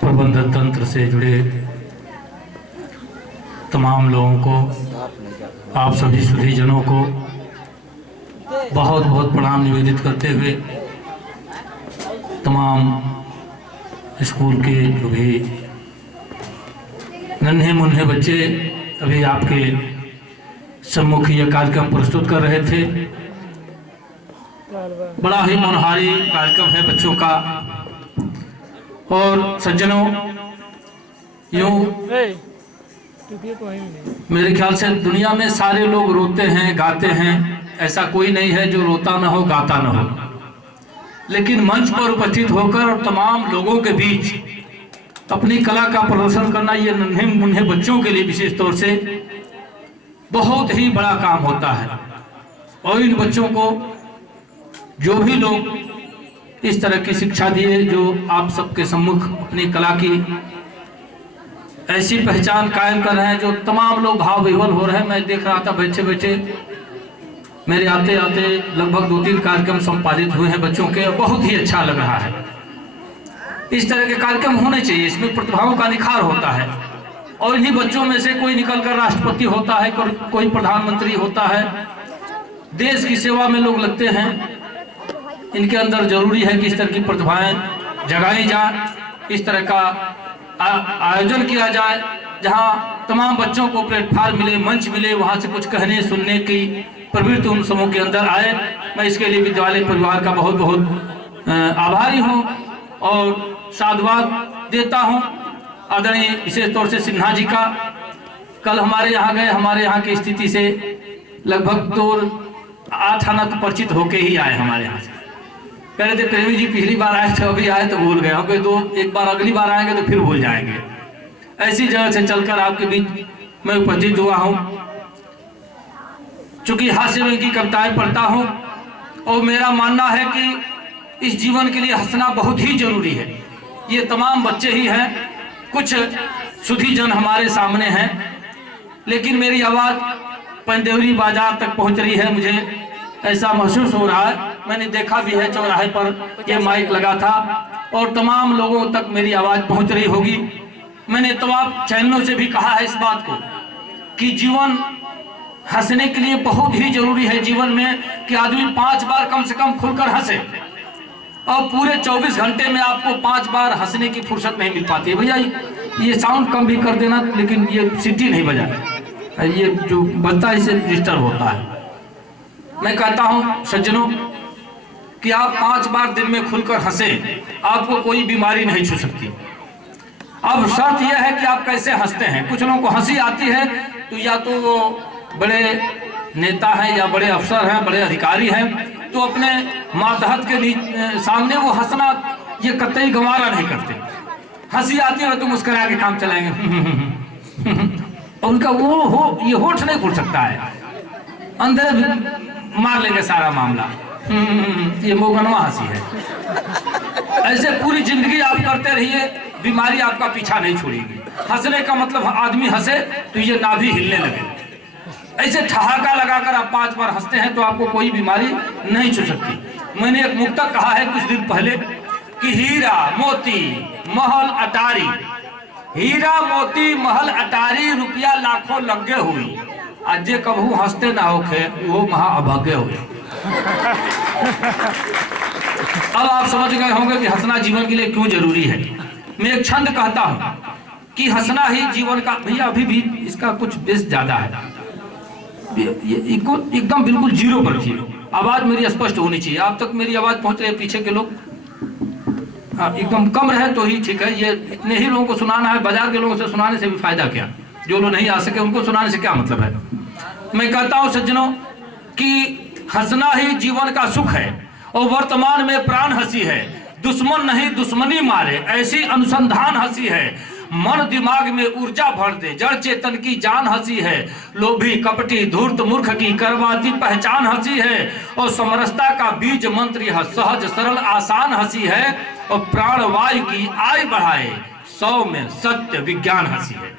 प्रबंधन तंत्र से जुड़े तमाम लोगों को, आप सभी सुधीजनों को बहुत बहुत प्रणाम निवेदित करते हुए, तमाम स्कूल के जो भी नन्हे मुन्ने बच्चे अभी आपके सम्मुख यह कार्यक्रम प्रस्तुत कर रहे थे। बड़ा ही मनोहारी कार्यक्रम है बच्चों का। और सज्जनों, यूं मेरे ख्याल से दुनिया में सारे लोग रोते हैं, गाते हैं, ऐसा कोई नहीं है जो रोता न हो, गाता न हो। लेकिन मंच पर उपस्थित होकर और तमाम लोगों के बीच अपनी कला का प्रदर्शन करना, ये नन्हे मुन्ने बच्चों के लिए विशेष तौर से बहुत ही बड़ा काम होता है। और इन बच्चों को जो भी लोग इस तरह की शिक्षा दिए, जो आप सबके सम्मुख अपनी कला की ऐसी पहचान कायम कर रहे हैं, जो तमाम लोग भाव विह्वल हो रहे हैं। मैं देख रहा था बैठे बैठे, मेरे आते आते लगभग 2-3 कार्यक्रम संपादित हुए हैं बच्चों के, बहुत ही अच्छा लग रहा है। इस तरह के कार्यक्रम होने चाहिए, इसमें प्रतिभाओं का निखार होता है। और इन्हीं बच्चों में से कोई निकलकर राष्ट्रपति होता है, कोई प्रधानमंत्री होता है, देश की सेवा में लोग लगते हैं। इनके अंदर जरूरी है कि इस तरह की प्रतिभाएं जगाई जाए, इस तरह का आयोजन किया जाए जहां तमाम बच्चों को प्लेटफॉर्म मिले, मंच मिले, वहां से कुछ कहने सुनने की प्रवृत्ति उन समूह के अंदर आए। मैं इसके लिए विद्यालय परिवार का बहुत बहुत आभारी हूं और साधुवाद देता हूं। आदरणीय विशेष तौर से सिन्हा जी का, कल हमारे यहाँ गए, हमारे यहाँ की स्थिति से लगभग 8 आना तो परिचित होके ही आए हमारे यहाँ से। कह रहे थे प्रेमी जी पिछली बार आए थे, अभी आए तो भूल गए होंगे, एक बार अगली बार आएंगे तो फिर भूल जाएंगे। ऐसी जगह से चलकर आपके बीच मैं उपस्थित हुआ हूँ। चूंकि हास्य में की कविताएं पढ़ता हूँ और मेरा मानना है कि इस जीवन के लिए हंसना बहुत ही जरूरी है। ये तमाम बच्चे ही हैं, कुछ सुधीजन हमारे सामने हैं, लेकिन मेरी आवाज़ पंदेवरी बाजार तक पहुंच रही है, मुझे ऐसा महसूस हो रहा है। मैंने देखा भी है चौराहे पर ये माइक लगा था और तमाम लोगों तक मेरी आवाज़ पहुंच रही होगी। मैंने तमाम चैनलों से भी कहा है इस बात को कि जीवन हंसने के लिए बहुत ही जरूरी है जीवन में कि आदमी 5 बार कम से कम खुलकर हंसे। और पूरे 24 घंटे में आपको 5 बार हंसने की फुर्सत नहीं मिल पाती है। भैया ये साउंड कम भी कर देना, लेकिन ये सीटी नहीं बजा, ये जो बजता है इससे डिस्टर्ब होता है। मैं कहता हूं सज्जनों कि आप 5 बार दिन में खुलकर हंसे, आपको कोई बीमारी नहीं छू सकती। अब शर्त यह है कि आप कैसे हंसते हैं। कुछ लोगों को हंसी आती है तो या तो वो बड़े नेता हैं या बड़े अफसर हैं, बड़े अधिकारी हैं, तो अपने मातहत के सामने वो हंसना ये कतई गंवारा नहीं करते। हंसी आती है तो मुस्कुरा के काम चलाएंगे और उनका ये होठ नहीं खुल सकता है, अंदर मार लेंगे सारा मामला। ये मोगनवा हंसी है। ऐसे पूरी जिंदगी आप करते रहिए, बीमारी आपका पीछा नहीं छोड़ेगी। हंसने का मतलब आदमी हंसे तो ये नाभि हिलने लगे। ऐसे ठहाका लगाकर आप 5 बार हंसते हैं तो आपको कोई बीमारी नहीं छू सकती। मैंने एक मुक्तक कहा है कुछ दिन पहले कि हीरा मोती महल अटारी, हीरा मोती महल अटारी, रुपया लाखों लगे हुई, आज जे कबहू हंसते ना होखे वो महाअभाग्य हुए। अब आप समझ गए होंगे कि हंसना जीवन के लिए क्यों जरूरी है। मैं एक छंद कहता हूं कि हंसना ही जीवन का, भैया अभी भी इसका कुछ बेस ज्यादा है, एकदम बिल्कुल 0 पर रखिए। आवाज मेरी स्पष्ट होनी चाहिए, आप तक मेरी आवाज पहुंच रही है, पीछे के लोग एकदम कम रहे तो ही ठीक है। ये इतने ही लोगों को सुनाना है, बाजार के लोगों से सुनाने से भी फायदा क्या, जो लोग नहीं आ सके उनको सुनाने से क्या मतलब है। मैं कहता हूं सज्जनों कि हंसना ही जीवन का सुख है और वर्तमान में प्राण हंसी है। दुश्मन नहीं दुश्मनी मारे, ऐसी अनुसंधान हंसी है। मन दिमाग में ऊर्जा भर दे, जड़ चेतन की जान हंसी है। लोभी कपटी धूर्त मूर्ख की करवाती पहचान हंसी है। और समरसता का बीज मंत्र यह सहज सरल आसान हंसी है। और प्राण वायु की आय बढ़ाए, 100 में सत्य विज्ञान हंसी है।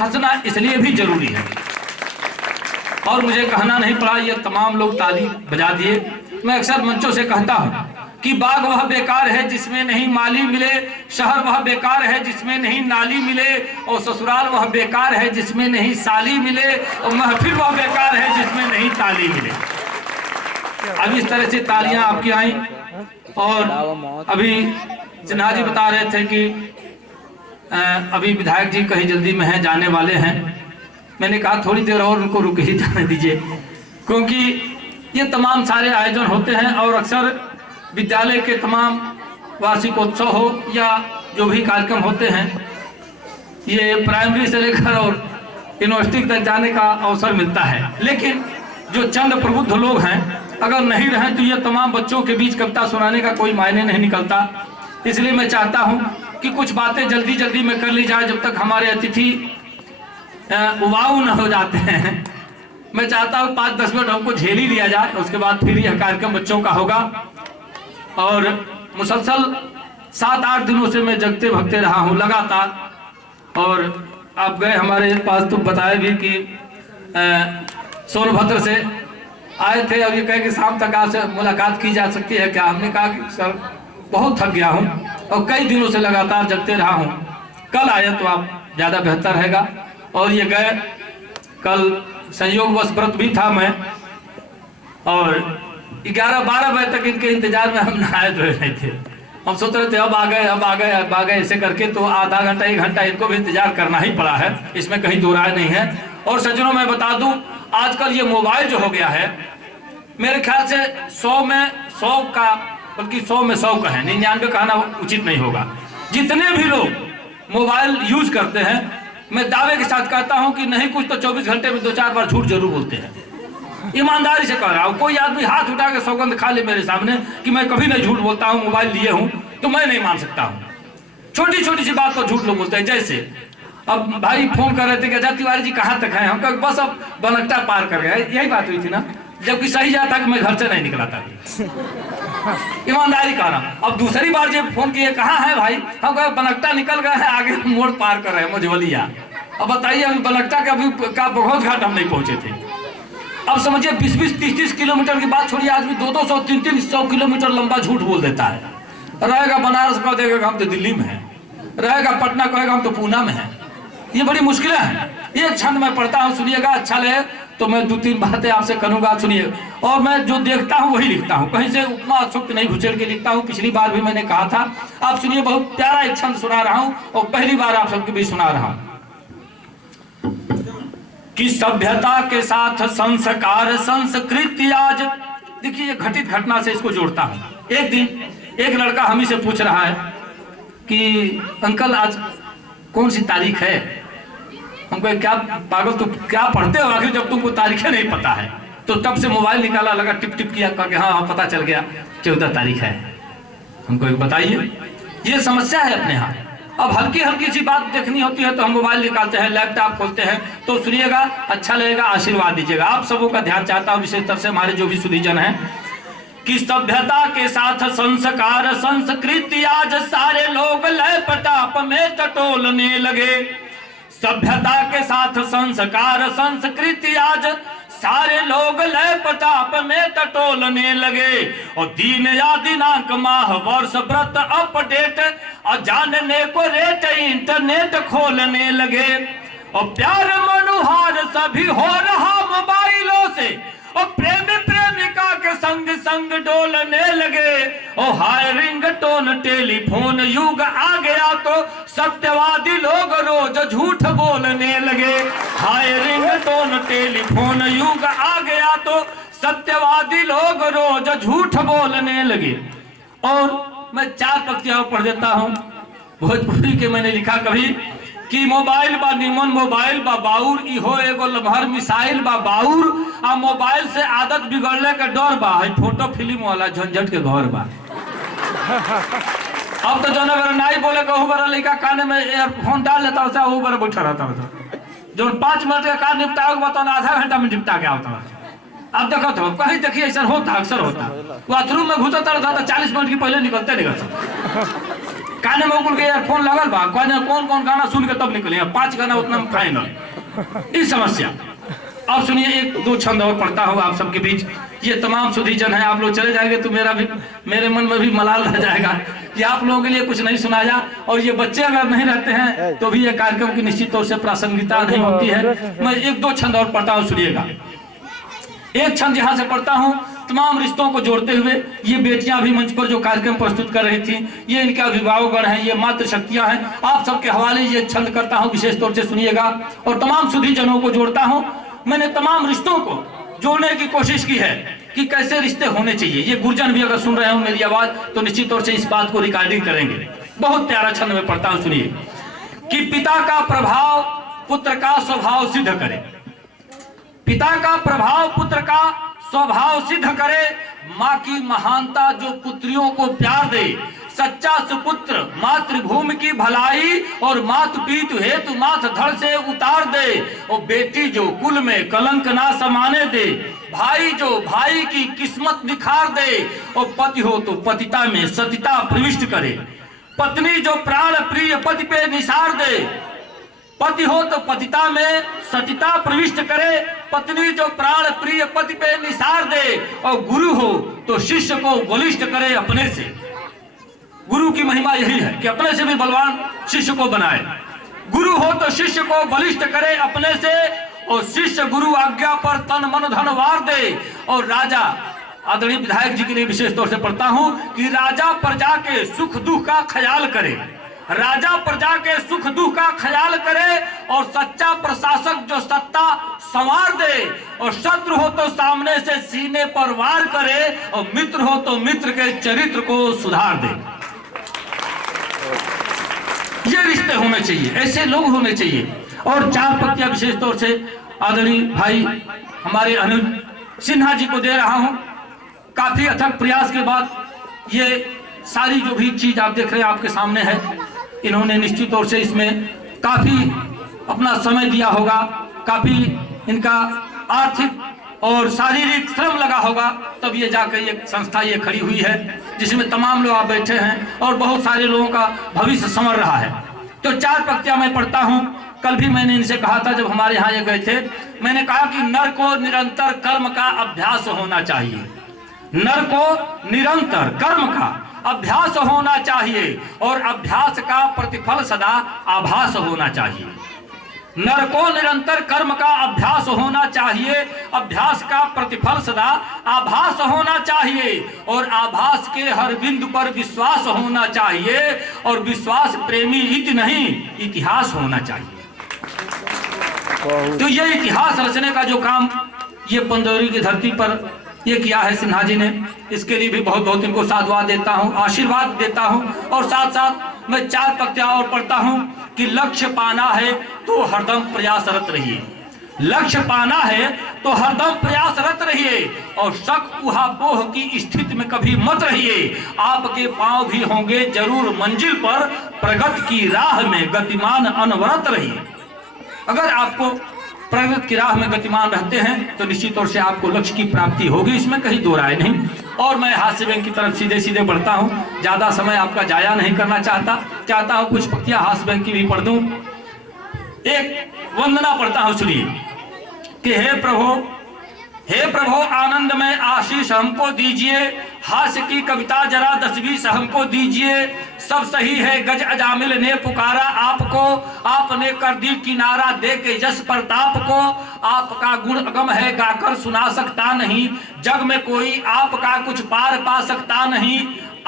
हंसना इसलिए भी जरूरी है। और मुझे कहना नहीं पड़ा, ये तमाम लोग ताली बजा दिए। मैं अक्सर मंचों से कहता हूं कि बाग वह बेकार है जिसमें नहीं माली मिले, शहर वह बेकार है जिसमें नहीं नाली मिले, और ससुराल वह बेकार है जिसमें नहीं साली मिले, और महफिल वह बेकार है जिसमें नहीं ताली मिले। अब इस तरह से तालियां आपकी आई। और अभी सिन्हा जी बता रहे थे कि अभी विधायक जी कहीं जल्दी में हैं, जाने वाले हैं। मैंने कहा थोड़ी देर और उनको रुक ही जाने दीजिए, क्योंकि ये तमाम सारे आयोजन होते हैं और अक्सर विद्यालय के तमाम वार्षिकोत्सव हो या जो भी कार्यक्रम होते हैं, ये प्राइमरी से लेकर और यूनिवर्सिटी तक जाने का अवसर मिलता है। लेकिन जो चंद प्रबुद्ध लोग हैं अगर नहीं रहें तो ये तमाम बच्चों के बीच कविता सुनाने का कोई मायने नहीं निकलता। इसलिए मैं चाहता हूँ कि कुछ बातें जल्दी जल्दी में कर ली जाए जब तक हमारे अतिथि उबाऊ न हो जाते हैं। मैं चाहता हूँ 5-10 मिनट हमको झेल ही लिया जाए, उसके बाद फिर यह कार्यक्रम बच्चों का होगा। और मुसलसल 7-8 दिनों से मैं जगते भगते रहा हूँ लगातार। और आप गए हमारे पास तो बताए भी कि सोनभद्र से आए थे और ये कहे कि शाम तक आपसे मुलाकात की जा सकती है क्या। हमने कहा कि सर बहुत थक गया हूँ और कई दिनों से लगातार जगते रहा हूँ, कल आए तो आप ज़्यादा बेहतर रहेगा। और ये गए, कल संयोगवश व्रत भी था मैं, और 11-12 बजे तक इनके इंतजार में हम नहाए धोए नहीं थे। हम सोच रहे थे अब आ गए अब आ गए अब आ गए, ऐसे करके तो आधा घंटा 1 घंटा इनको भी इंतजार करना ही पड़ा है, इसमें कहीं दो राय नहीं है। और सज्जनों मैं बता दूं, आजकल ये मोबाइल जो हो गया है, मेरे ख्याल से 100 में 100 का, बल्कि 100 में 100 का है, 99 कहना उचित नहीं होगा। जितने भी लोग मोबाइल यूज करते हैं, मैं दावे के साथ कहता हूं कि नहीं कुछ तो 24 घंटे में 2-4 बार झूठ जरूर बोलते हैं। ईमानदारी से कह रहा हूं, कोई आदमी हाथ उठा के सौगंध खा ले मेरे सामने कि मैं कभी नहीं झूठ बोलता हूं, मोबाइल लिए हूं, तो मैं नहीं मान सकता हूं। छोटी छोटी सी बात पर झूठ लोग बोलते हैं। जैसे अब भाई फोन कर रहे थे कि अच्छा तिवारी जी कहाँ तक हैं, हम कहा बस अब बनकटा पार कर गए, यही बात हुई थी ना, जबकि सही जाता कि मैं घर से नहीं निकला था। ईमानदारी कह रहा। अब दूसरी बार जब फोन किए कहाँ है भाई, हम कहे बनकटा निकल गए हैं, आगे मोड़ पार कर रहे हैं मझवलिया। अब बताइए अभी बनकटा का भी का बहुत घाट हम नहीं पहुंचे थे। अब समझिए 20-20, 30-30 किलोमीटर की बात छोड़िए, आदमी 200-200, 300-300 किलोमीटर लंबा झूठ बोल देता है। रहेगा बनारस कह देगा हम तो दिल्ली में है, रहेगा पटना कहेगा हम तो पूना में है। ये बड़ी मुश्किलें हैं। ये छंद मैं पढ़ता हूँ, सुनिएगा, अच्छा लगे तो मैं 2-3 बातें आपसे करूंगा, सुनिए। और मैं जो देखता हूँ वही लिखता हूँ, कहीं से उपमा अक्षुक्त नहीं घुसेड़ के लिखता हूँ। पिछली बार भी मैंने कहा था, आप सुनिए, बहुत प्यारा एक छंद सुना रहा हूँ और पहली बार आप सबके भी सुना रहा हूँ कि सभ्यता के साथ संस्कार संस्कृति आज। देखिए ये घटित घटना से इसको जोड़ता हूँ। एक दिन एक लड़का हम ही से पूछ रहा है कि अंकल आज कौन सी तारीख है। हमको क्या पागल तो क्या पढ़ते हो आखिर जब तुमको तारीखें नहीं पता है। तो तब से मोबाइल निकाला, लगा टिप टिप किया, कहा कि हाँ पता चल गया 14 तारीख है। हमको एक बताइए, ये समस्या है अपने यहाँ। अब हल्की हल्की सी बात देखनी होती है तो हम मोबाइल निकालते हैं, लैपटॉप खोलते हैं। तो सुनिएगा, अच्छा लगेगा, आशीर्वाद दीजिएगा। आप सबों का ध्यान चाहता हूँ, विशेष तरह से हमारे जो भी सुधीजन हैं, कि सभ्यता के साथ संस्कार संस्कृति आज सारे लोग लैपटॉप में टटोलने लगे। सभ्यता के साथ संस्कार संस्कृति आज सारे लोग लैपटॉप में टटोलने लगे। और दिन या दिनांक माह वर्ष व्रत अपडेट और जानने को रेट इंटरनेट खोलने लगे। और प्यार मनुहार सभी हो रहा मोबाइलों से, और प्रेमी प्रेमिका के संग संग डोलने लगे। और हाय रिंगटोन टेलीफोन युग आ गया तो सत्यवादी लोग रोज झूठ बोलने लगे। हाय रिंगटोन टेलीफोन युग आ गया तो सत्यवादी लोग रोज झूठ बोलने लगे। और मैं 4 पंक्तियां पढ़ देता हूं भोजपुरी के। मैंने लिखा कभी कि मोबाइल बा निमन मोबाइल बा बाउर, इहो एगो लम्हर मिसाइल बा बाउर। आ मोबाइल से आदत बिगड़ने का डर बा, है फोटो फिल्म वाला झंझट के घर बा। अब तो जो नाई बोले कहूँ बड़ा लड़का काने में एयरफोन डाल लेता है, वो बड़ा बैठा रहता है। जो 5 मिनट का काम निपटाओ बताओ, आधा घंटा में निपटा के आता है। अब देखो तो कहीं देखिए ऐसा होता, अक्सर होता। बाथरूम में घुसता रहता था, 40 मिनट की पहले निकलते निकलते। काने में उगल के ईयरफोन लगल बा, कौन कौन गाना सुन के तब निकले, 5 गाना उतना फाइनल। इस समस्या। अब सुनिए, 1-2 छंद और पढ़ता हूँ आप सबके बीच। ये तमाम सुधी जन है। आप लोग चले जाएंगे तो मेरे मन में भी मलाल रह जाएगा कि आप लोगों के लिए कुछ नहीं सुनाया। और ये बच्चे अगर नहीं रहते हैं तो भी ये कार्यक्रम की निश्चित तौर से प्रासंगिकता नहीं होती है। मैं एक दो छंद और पढ़ता हूँ, सुनिएगा। एक छंद यहाँ से पढ़ता हूँ, तमाम रिश्तों को जोड़ते हुए। ये बेटियां भी मंच पर जो कार्यक्रम प्रस्तुत कर रही थी, ये इनके अभिभावकगण हैं, ये मातृ शक्तियां हैं। आप सबके हवाले ये छंद करता हूँ, विशेष तौर से सुनिएगा। और तमाम सुधी जनों को जोड़ता हूँ। मैंने तमाम रिश्तों को जोड़ने की कोशिश की है कि कैसे रिश्ते होने चाहिए। ये गुरजन भी अगर सुन रहे हो मेरी आवाज तो निश्चित तौर से इस बात को रिकॉर्डिंग करेंगे। बहुत प्यारा छंद में पढ़ता हूँ, सुनिए। कि पिता का प्रभाव पुत्र का स्वभाव सिद्ध करे, पिता का प्रभाव पुत्र का स्वभाव सिद्ध करे, माँ की महानता जो पुत्रियों को प्यार दे, सच्चा सुपुत्र मातृभूमि की भलाई और मात पीत हेतु माथ धड़ से उतार दे। और बेटी जो कुल में कलंक ना समाने दे, भाई जो भाई की किस्मत निखार दे। और पति हो तो पतिता में सतिता प्रविष्ट करे, पत्नी जो प्राण प्रिय पति पे निसार दे। पति हो तो पतिता में सतिता प्रविष्ट करे, पत्नी जो प्राण प्रिय पति पे निसार दे। और गुरु हो तो शिष्य को बलिष्ठ करे अपने से। गुरु की महिमा यही है कि अपने से भी बलवान शिष्य को बनाए। गुरु हो तो शिष्य को बलिष्ठ करे अपने से, और शिष्य गुरु आज्ञा पर तन मन धन वार दे। और राजा, आदरणीय विधायक जी के लिए विशेष तौर से पढ़ता हूं कि राजा प्रजा के सुख दुख का ख्याल करे, राजा प्रजा के सुख दुख का ख्याल करे। और सच्चा प्रशासक जो सत्ता संवार दे, और शत्रु हो तो सामने से सीने पर वार करे, और मित्र हो तो मित्र के चरित्र को सुधार दे। ये रिश्ते होने चाहिए, ऐसे लोग होने चाहिए। और चार पत्तियां विशेष तौर से आदरणीय भाई हमारे अनुज सिन्हा जी को दे रहा हूं। काफी अथक प्रयास के बाद ये सारी जो भी चीज आप देख रहे हैं आपके सामने है। इन्होंने निश्चित तौर से इसमें काफी अपना समय दिया होगा, काफी इनका आर्थिक और शारीरिक श्रम लगा होगा, तब ये जाकर ये संस्था ये खड़ी हुई है, जिसमें तमाम लोग आप बैठे हैं और बहुत सारे लोगों का भविष्य संवर रहा है। तो चार पंक्तियां मैं पढ़ता हूं। कल भी मैंने इनसे कहा था, जब हमारे यहाँ ये गए थे, मैंने कहा कि नर को निरंतर कर्म का अभ्यास होना चाहिए। नर को निरंतर कर्म का अभ्यास होना चाहिए, और अभ्यास का प्रतिफल सदा आभास होना चाहिए। नर को निरंतर कर्म का अभ्यास होना चाहिए, अभ्यास का प्रतिफल सदा आभास होना चाहिए। और आभास के हर बिंदु पर विश्वास होना चाहिए, और विश्वास प्रेमी इति नहीं इतिहास होना चाहिए। तो ये इतिहास रचने का जो काम ये पंदौरी की धरती पर ये किया है सिन्हा जी ने, इसके लिए भी बहुत बहुत इनको साधुवाद देता हूँ, आशीर्वाद देता हूँ। और साथ साथ मैं चार पंक्तियां और पढ़ता हूँ कि लक्ष्य पाना है तो हरदम प्रयासरत रहिए, लक्ष्य पाना है तो हरदम प्रयासरत रहिए। और शक उहापोह की स्थिति में कभी मत रहिए, आपके पांव भी होंगे जरूर मंजिल पर, प्रगति की राह में गतिमान अनवरत रहिए। अगर आपको प्रगति की राह में गतिमान रहते हैं तो निश्चित तौर से आपको लक्ष्य की प्राप्ति होगी, इसमें कहीं दो राय नहीं। और मैं हास्य बैंक की तरफ सीधे सीधे बढ़ता हूं, ज्यादा समय आपका जाया नहीं करना चाहता हूं। कुछ पंक्तियां हास्य बैंक की भी पढ़ दूं। एक वंदना पढ़ता हूं, सुनिए कि हे प्रभु आनंद में आशीष हमको दीजिए, हास्य की कविता जरा 10-20 हमको दीजिए। सब सही है गज अजामिल ने पुकारा आपको, आपने कर दी किनारा दे के यश प्रताप को। आपका गुण अगम है गाकर सुना सकता नहीं, जग में कोई आपका कुछ पार पा सकता नहीं।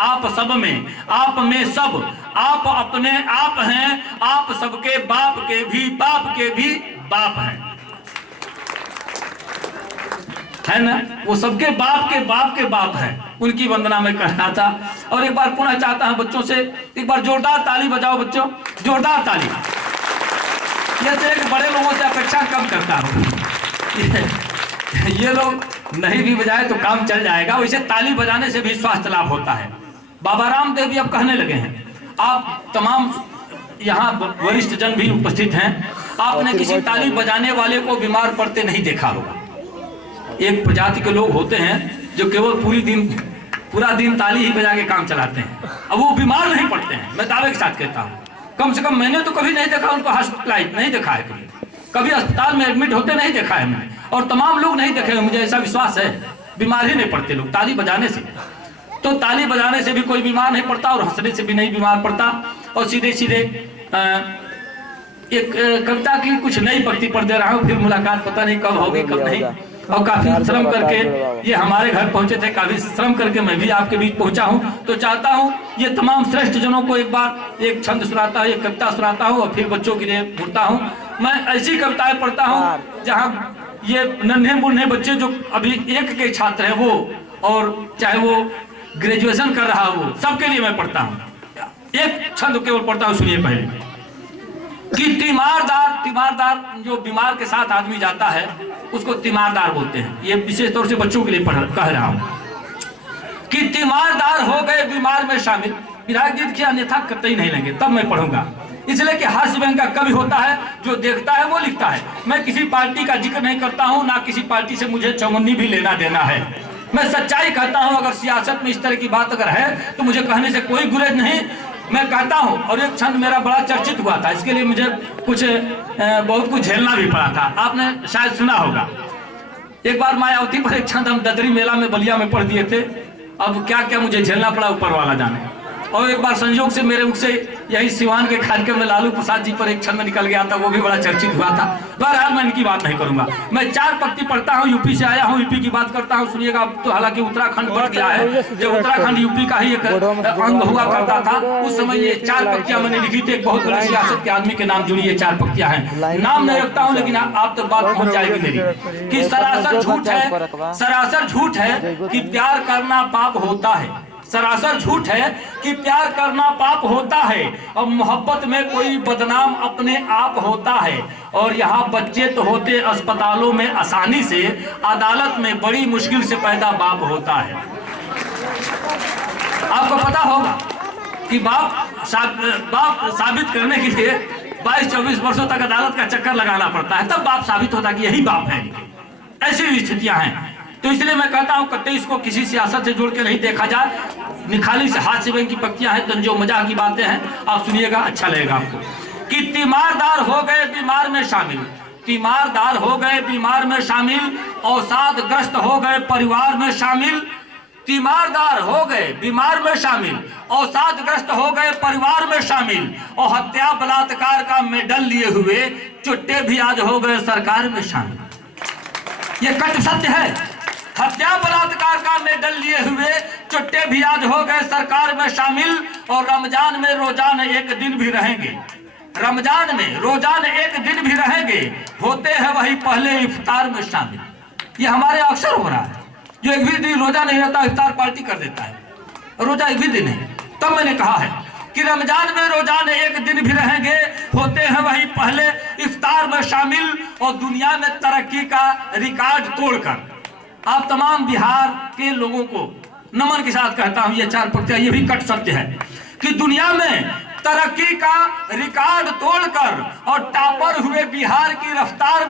आप सब में आप में सब, आप अपने आप हैं, आप सबके बाप के भी बाप हैं, है ना। वो सबके बाप के बाप हैं, उनकी वंदना में करना था। और एक बार पुनः चाहता हूं बच्चों से, एक बार जोरदार ताली बजाओ बच्चों, जोरदार ताली। ये तो एक बड़े लोगों से अपेक्षा कम करता हूं, ये लोग नहीं भी बजाए तो काम चल जाएगा। वैसे ताली बजाने से भी स्वास्थ्य लाभ होता है। बाबा रामदेव भी अब कहने लगे हैं, आप तमाम यहाँ वरिष्ठ जन भी उपस्थित हैं, आपने किसी ताली बजाने वाले को बीमार पड़ते नहीं देखा होगा। एक प्रजाति के लोग होते हैं जो केवल पूरा दिन ताली ही बजा के काम चलाते हैं, अब वो बीमार नहीं पड़ते हैं। मैं दावे के साथ कहता हूँ, कम से कम मैंने तो कभी नहीं देखा उनको हॉस्पिटलाइज नहीं देखा है, कभी अस्पताल में एडमिट होते नहीं देखा है मैंने, और तमाम लोग नहीं देखे, मुझे ऐसा विश्वास है बीमार ही नहीं पड़ते लोग ताली बजाने से। तो ताली बजाने से भी कोई बीमार नहीं पड़ता और हंसने से भी नहीं बीमार पड़ता। और सीधे सीधे एक कविता की कुछ नई पंक्ति पढ़ दे रहा हूँ, फिर मुलाकात पता नहीं कब होगी कब नहीं। और काफी श्रम करके ये हमारे घर पहुंचे थे, काफी श्रम करके मैं भी आपके बीच पहुंचा हूं। तो चाहता हूं ये तमाम श्रेष्ठ जनों को एक बार एक छंद सुनाता हूं, एक कविता सुनाता हूं और फिर बच्चों के लिए बोलता हूं। मैं ऐसी कविताएं पढ़ता हूं जहां ये नन्हे मुन्ने बच्चे जो अभी एक के छात्र हैं वो, और चाहे वो ग्रेजुएशन कर रहा हो, सबके लिए मैं पढ़ता हूं। एक छंद केवल पढ़ता हूं, सुनिए पहले कि तीमारदार जो बीमार के साथ आदमी जाता है उसको तीमारदार बोलते हैं। ये विशेष तौर से बच्चों के लिए कह रहा हूं कि तीमारदार हो गए बीमार में शामिल। विधायक जी की अन्यथा कतई नहीं लेंगे, तब मैं पढ़ूंगा। इसलिए कि हास्य व्यंग का कवि होता है, जो देखता है वो लिखता है। मैं किसी पार्टी का जिक्र नहीं करता हूं, ना किसी पार्टी से मुझे चौमन्नी भी लेना देना है। मैं सच्चाई कहता हूं। अगर सियासत में इस तरह की बात अगर है तो मुझे कहने से कोई गुरेज नहीं, मैं कहता हूं। और एक छंद मेरा बड़ा चर्चित हुआ था, इसके लिए मुझे बहुत कुछ झेलना भी पड़ा था। आपने शायद सुना होगा, एक बार मायावती पर एक छंद हम ददरी मेला में बलिया में पढ़ दिए थे। अब क्या क्या मुझे झेलना पड़ा ऊपर वाला जाने। और एक बार संयोग से मेरे मुख से यही सिवान के कार्यक्रम में लालू प्रसाद जी पर एक छंद निकल गया था, वो भी बड़ा चर्चित हुआ था। बहरहाल मैं इनकी बात नहीं करूंगा। मैं 4 पंक्ति पढ़ता हूँ, यूपी से आया हूँ, यूपी की बात करता हूँ। सुनिएगा, तो हालांकि उत्तराखंड बढ़ गया है, जब उत्तराखंड यूपी का ही एक अंग हुआ करता था उस समय ये 4 पंक्तियां मैंने लिखी थी। एक बहुत बड़े सियासत के आदमी के नाम जुड़ी ये 4 पंक्तियां हैं। नाम नहीं रखता हूँ, लेकिन आप तक बात पहुंच जाएगी मेरी कि सरासर झूठ है कि प्यार करना पाप होता है। सरासर झूठ है कि प्यार करना पाप होता है, और मोहब्बत में कोई बदनाम अपने आप होता है। और यहाँ बच्चे तो होते अस्पतालों में आसानी से, अदालत में बड़ी मुश्किल से पैदा बाप होता है। आपको पता होगा कि बाप साबित करने के लिए 22-24 वर्षों तक अदालत का चक्कर लगाना पड़ता है, तब बाप साबित होता कि यही बाप है। ऐसी स्थितियां हैं। तो इसलिए मैं कहता हूं कतई इसको किसी सियासत से जोड़ के नहीं देखा जाए। निखाली से हास्य व्यंग की पंक्तियां हैं, तंजो मजाक की बातें हैं। आप सुनिएगा, अच्छा लगेगा आपको कि तीमारदार हो गए बीमार में शामिल। तीमारदार हो गए बीमार में शामिल, अवसादग्रस्त हो गए परिवार में शामिल। तीमारदार हो गए बीमार में शामिल, अवसादग्रस्त हो गए परिवार में शामिल, और हत्या बलात्कार का मेडल लिए हुए चुट्टे भी आज हो गए सरकार में शामिल। ये कट सत्य है। हत्या बलात्कार का मेडल लिए हुए चुट्टे भी आज हो गए सरकार में शामिल। और रमजान में रोजाना एक दिन भी रहेंगे, रमजान में रोजाना एक दिन भी रहेंगे, होते हैं वही पहले इफ्तार में शामिल। ये हमारे अक्सर हो रहा है, जो एक भी दिन रोजा नहीं रहता इफ्तार पार्टी कर देता है, रोजा एक भी दिन है। तब मैंने कहा है कि रमजान में रोजाना एक दिन भी रहेंगे, होते हैं वही पहले इफ्तार में शामिल। और दुनिया में तरक्की का रिकॉर्ड तोड़कर आप तमाम बिहार के लोगों को नमन के साथ कहता हूं, ये 4 पंक्तियां ये भी कट सत्य है कि दुनिया में तरक्की का रिकॉर्ड तोड़कर और टॉपर हुए बिहार की रफ्तार